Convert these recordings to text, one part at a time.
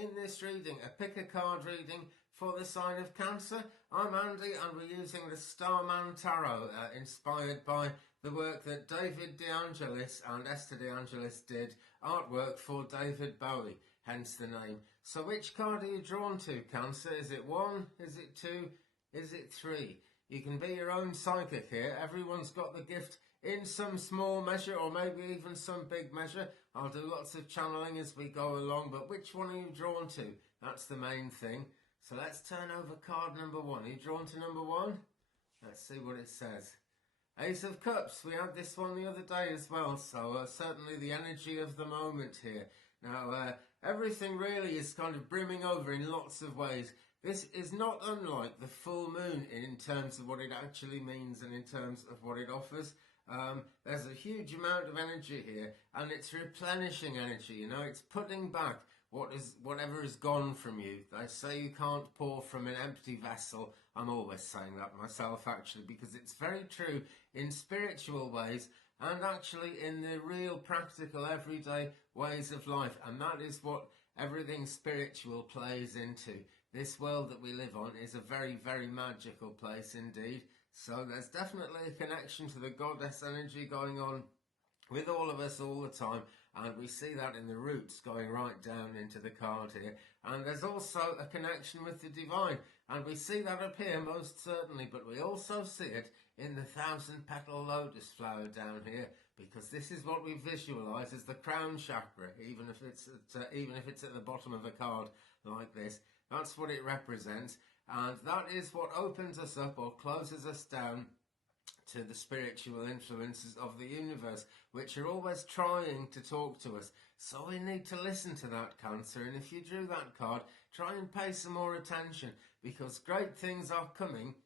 in this reading, a pick a card reading for the sign of Cancer. I'm Andy and we're using the Starman Tarot, inspired by the work that David DeAngelis and Esther DeAngelis did, artwork for David Bowie, hence the name. So which card are you drawn to, Cancer? Is it 1? Is it 2? Is it 3? You can be your own psychic here. Everyone's got the gift in some small measure, or maybe even some big measure. I'll do lots of channeling as we go along, but which one are you drawn to? That's the main thing. So let's turn over card number 1. Are you drawn to number 1? Let's see what it says. Ace of Cups. We had this one the other day as well, so certainly the energy of the moment here. Now, everything really is kind of brimming over in lots of ways. This is not unlike the full moon in terms of what it actually means and in terms of what it offers. There's a huge amount of energy here, and it's replenishing energy, you know, it's putting back whatever is gone from you. They say you can't pour from an empty vessel. I'm always saying that myself, actually, because it's very true in spiritual ways and actually in the real practical everyday ways of life, and that is what everything spiritual plays into. This world that we live on is a very, very magical place indeed. So there's definitely a connection to the goddess energy going on with all of us all the time, and we see that in the roots going right down into the card here. And there's also a connection with the divine, and we see that up here most certainly, but we also see it in the 1,000-petal lotus flower down here, because this is what we visualize as the crown chakra, even if it's at the bottom of a card like this. That's what it represents, and that is what opens us up or closes us down to the spiritual influences of the universe, which are always trying to talk to us. So we need to listen to that, Cancer, and if you drew that card, try and pay some more attention, because great things are coming.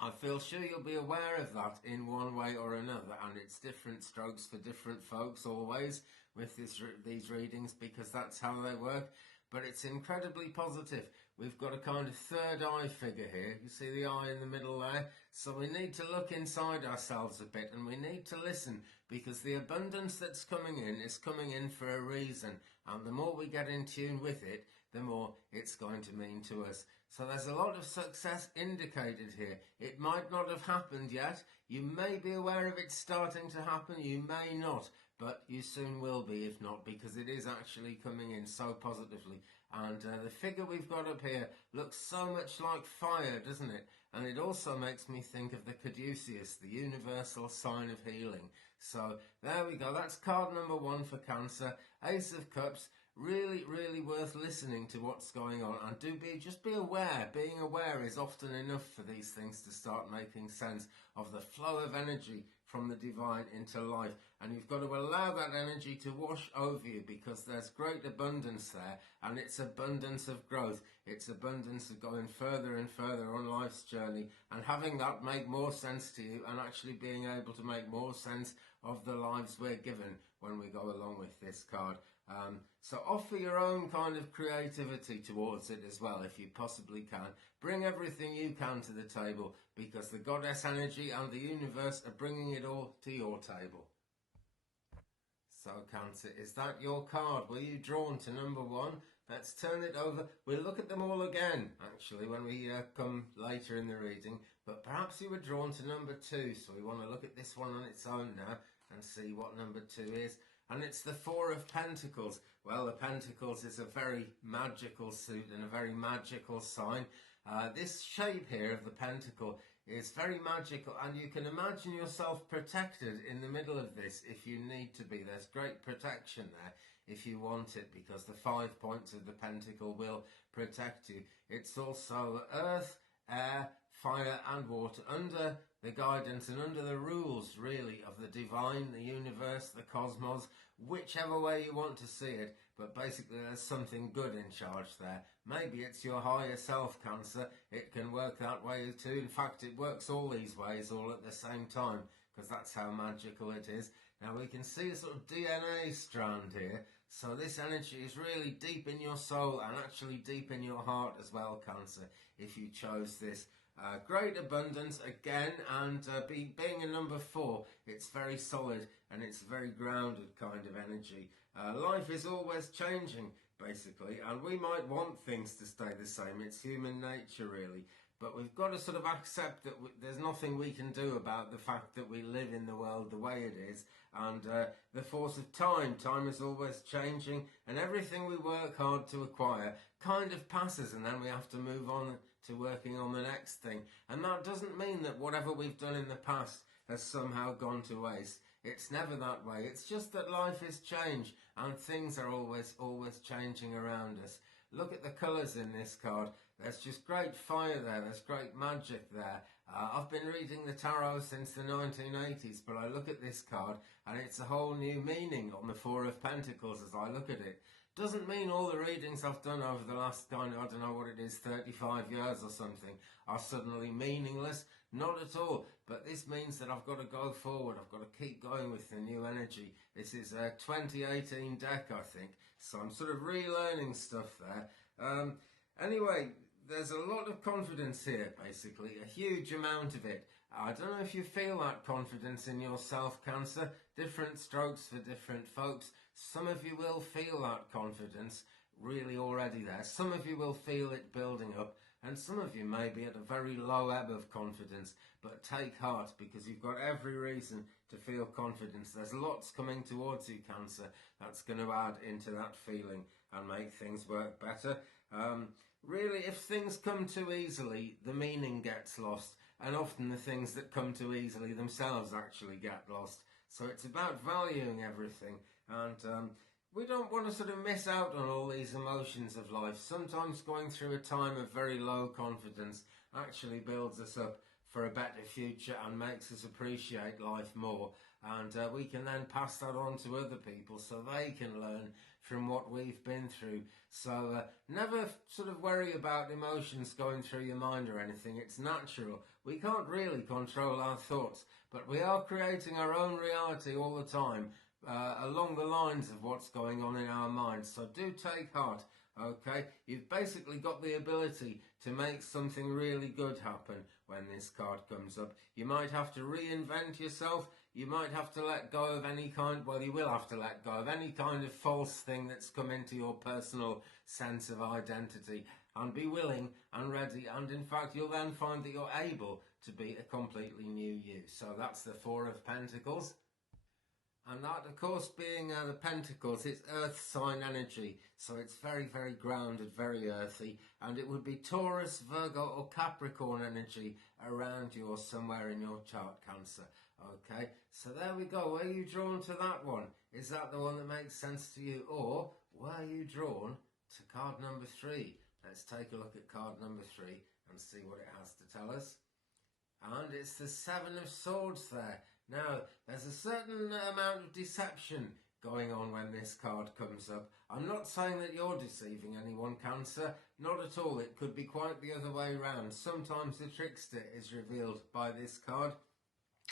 I feel sure you'll be aware of that in one way or another, and it's different strokes for different folks always with these readings, because that's how they work. But it's incredibly positive. We've got a kind of third eye figure here. You see the eye in the middle there? So we need to look inside ourselves a bit, and we need to listen, because the abundance that's coming in is coming in for a reason. And the more we get in tune with it, the more it's going to mean to us. So there's a lot of success indicated here. It might not have happened yet. You may be aware of it starting to happen. You may not. But you soon will be, if not, because it is actually coming in so positively. And the figure we've got up here looks so much like fire, doesn't it? And it also makes me think of the caduceus, the universal sign of healing. So there we go. That's card number 1 for Cancer. Ace of Cups. Really, really worth listening to what's going on, and just be aware. Being aware is often enough for these things to start making sense of the flow of energy from the divine into life, and you've got to allow that energy to wash over you, because there's great abundance there, and it's abundance of growth. It's abundance of going further and further on life's journey, and having that make more sense to you, and actually being able to make more sense of the lives we're given when we go along with this card. So offer your own kind of creativity towards it as well, if you possibly can. Bring everything you can to the table, because the goddess energy and the universe are bringing it all to your table. So Cancer, is that your card? Were you drawn to number 1? Let's turn it over. We'll look at them all again, actually, when we come later in the reading. But perhaps you were drawn to number 2, so we want to look at this one on its own now and see what number 2 is. And it's the 4 of Pentacles. Well, the Pentacles is a very magical suit and a very magical sign. This shape here of the Pentacle is very magical, and you can imagine yourself protected in the middle of this if you need to be. There's great protection there if you want it, because the 5 points of the Pentacle will protect you. It's also earth, air, fire and water, under the guidance and under the rules, really, of the divine, the universe, the cosmos, whichever way you want to see it. But basically there's something good in charge there. Maybe it's your higher self, Cancer. It can work that way too. In fact, it works all these ways all at the same time, because that's how magical it is. Now we can see a sort of DNA strand here. So this energy is really deep in your soul and actually deep in your heart as well, Cancer, if you chose this. Great abundance again, and being a number 4, it's very solid and it's a very grounded kind of energy. Life is always changing. basically, and we might want things to stay the same. It's human nature, really. But we've got to sort of accept that there's nothing we can do about the fact that we live in the world the way it is, and the force of time. Time is always changing, and everything we work hard to acquire kind of passes, and then we have to move on to working on the next thing. And that doesn't mean that whatever we've done in the past has somehow gone to waste. It's never that way. It's just that life is change, and things are always changing around us. Look at the colours in this card. There's just great fire there. There's great magic there. I've been reading the tarot since the 1980s, but I look at this card and it's a whole new meaning on the Four of Pentacles as I look at it. Doesn't mean all the readings I've done over the last, I don't know what it is, 35 years or something, are suddenly meaningless. Not at all. But this means that I've got to go forward. I've got to keep going with the new energy. This is a 2018 deck, I think. So I'm sort of relearning stuff there. Anyway, there's a lot of confidence here, basically. A huge amount of it. I don't know if you feel that confidence in yourself, Cancer. Different strokes for different folks. Some of you will feel that confidence really already there. Some of you will feel it building up. And some of you may be at a very low ebb of confidence. But take heart, because you've got every reason to feel confidence. There's lots coming towards you, Cancer, that's going to add into that feeling and make things work better. Really, if things come too easily, the meaning gets lost. And often the things that come too easily themselves actually get lost. So it's about valuing everything. And we don't want to sort of miss out on all these emotions of life. Sometimes going through a time of very low confidence actually builds us up for a better future and makes us appreciate life more. And we can then pass that on to other people so they can learn from what we've been through. So never sort of worry about emotions going through your mind or anything. It's natural. We can't really control our thoughts, but we are creating our own reality all the time along the lines of what's going on in our minds. So do take heart. Okay, you've basically got the ability to make something really good happen when this card comes up. You might have to reinvent yourself. You might have to let go of any kind, well, you will have to let go of any kind of false thing that's come into your personal sense of identity, and be willing and ready. And in fact, you'll then find that you're able to be a completely new you. So that's the Four of Pentacles. And that, of course, being the Pentacles, it's earth sign energy. So it's very, very grounded, very earthy. And it would be Taurus, Virgo or Capricorn energy around you or somewhere in your chart, Cancer. Okay, so there we go. Were you drawn to that one? Is that the one that makes sense to you? Or were you drawn to card number 3? Let's take a look at card number 3 and see what it has to tell us. And it's the Seven of Swords there. Now, there's a certain amount of deception going on when this card comes up. I'm not saying that you're deceiving anyone, Cancer. Not at all. It could be quite the other way around. Sometimes the trickster is revealed by this card.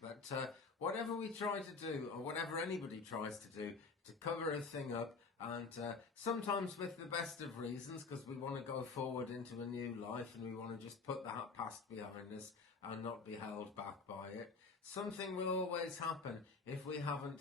But whatever we try to do, or whatever anybody tries to do, to cover a thing up, and sometimes with the best of reasons, because we want to go forward into a new life and we want to just put that past behind us and not be held back by it. Something will always happen if we haven't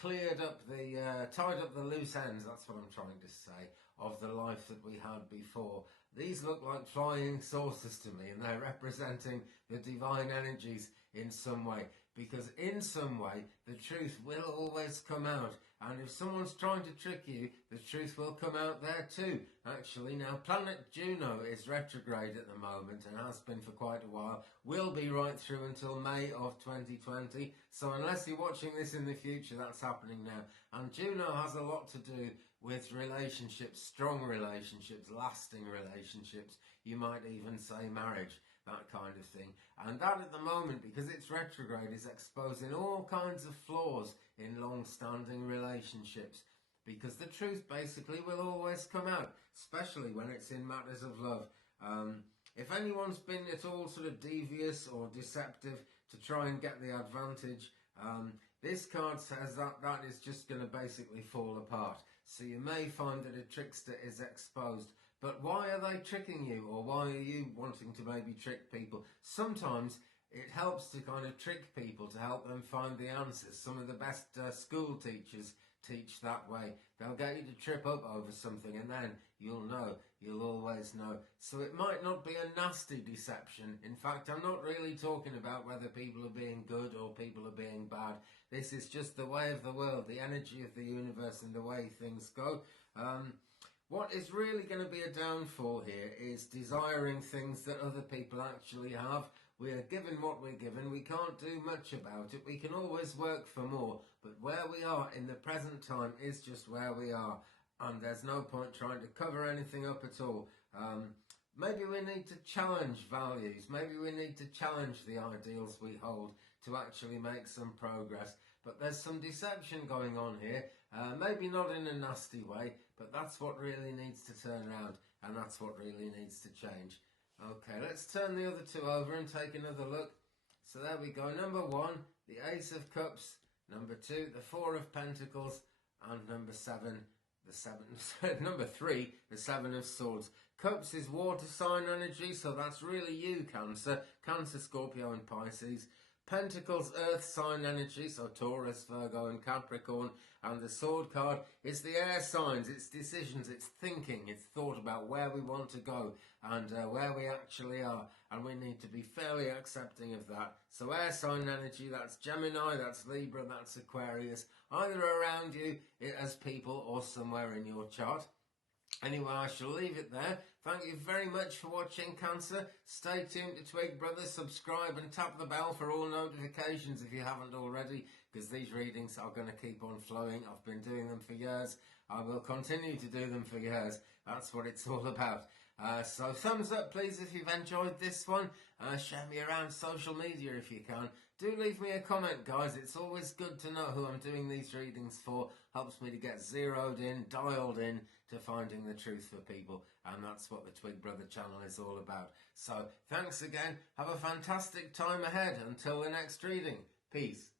cleared up the, tied up the loose ends, that's what I'm trying to say, of the life that we had before. These look like flying saucers to me, and they're representing the divine energies in some way, because in some way the truth will always come out. And if someone's trying to trick you, the truth will come out there too, actually. Now, planet Juno is retrograde at the moment and has been for quite a while. Will be right through until May of 2020. So unless you're watching this in the future, that's happening now. And Juno has a lot to do with relationships, strong relationships, lasting relationships. You might even say marriage, that kind of thing. And that at the moment, because it's retrograde, is exposing all kinds of flaws in long-standing relationships, because the truth basically will always come out, especially when it's in matters of love. If anyone's been at all sort of devious or deceptive to try and get the advantage, this card says that that is just going to basically fall apart. So you may find that a trickster is exposed. But why are they tricking you, or why are you wanting to maybe trick people? Sometimes it helps to kind of trick people to help them find the answers. Some of the best school teachers teach that way. They'll get you to trip up over something, and then you'll know. You'll always know. So it might not be a nasty deception. In fact, I'm not really talking about whether people are being good or people are being bad. This is just the way of the world, the energy of the universe and the way things go. What is really going to be a downfall here is desiring things that other people actually have. We are given what we're given. We can't do much about it. We can always work for more. But where we are in the present time is just where we are. And there's no point trying to cover anything up at all. Maybe we need to challenge values. Maybe we need to challenge the ideals we hold to actually make some progress. But there's some deception going on here. Maybe not in a nasty way, but that's what really needs to turn around. And that's what really needs to change. Okay, let's turn the other two over and take another look. So there we go. Number 1, the Ace of Cups. Number 2, the Four of Pentacles. And number 7, number 3, the Seven of Swords. Cups is water sign energy, so that's really you, Cancer. Cancer, Scorpio and Pisces. Pentacles, earth sign energy, so Taurus, Virgo and Capricorn. And the Sword card is the air signs, it's decisions, it's thinking, it's thought about where we want to go and where we actually are. And we need to be fairly accepting of that. So air sign energy, that's Gemini, that's Libra, that's Aquarius, either around you as people or somewhere in your chart. Anyway, I shall leave it there. Thank you very much for watching, Cancer. Stay tuned to Twig Brothers. Subscribe and tap the bell for all notifications if you haven't already, because these readings are going to keep on flowing. I've been doing them for years. I will continue to do them for years. That's what it's all about. So thumbs up, please, if you've enjoyed this one. Share me around social media if you can. Do leave me a comment, guys. It's always good to know who I'm doing these readings for. Helps me to get zeroed in, dialed in to finding the truth for people. And that's what the Twig Brother channel is all about. So thanks again. Have a fantastic time ahead. Until the next reading. Peace.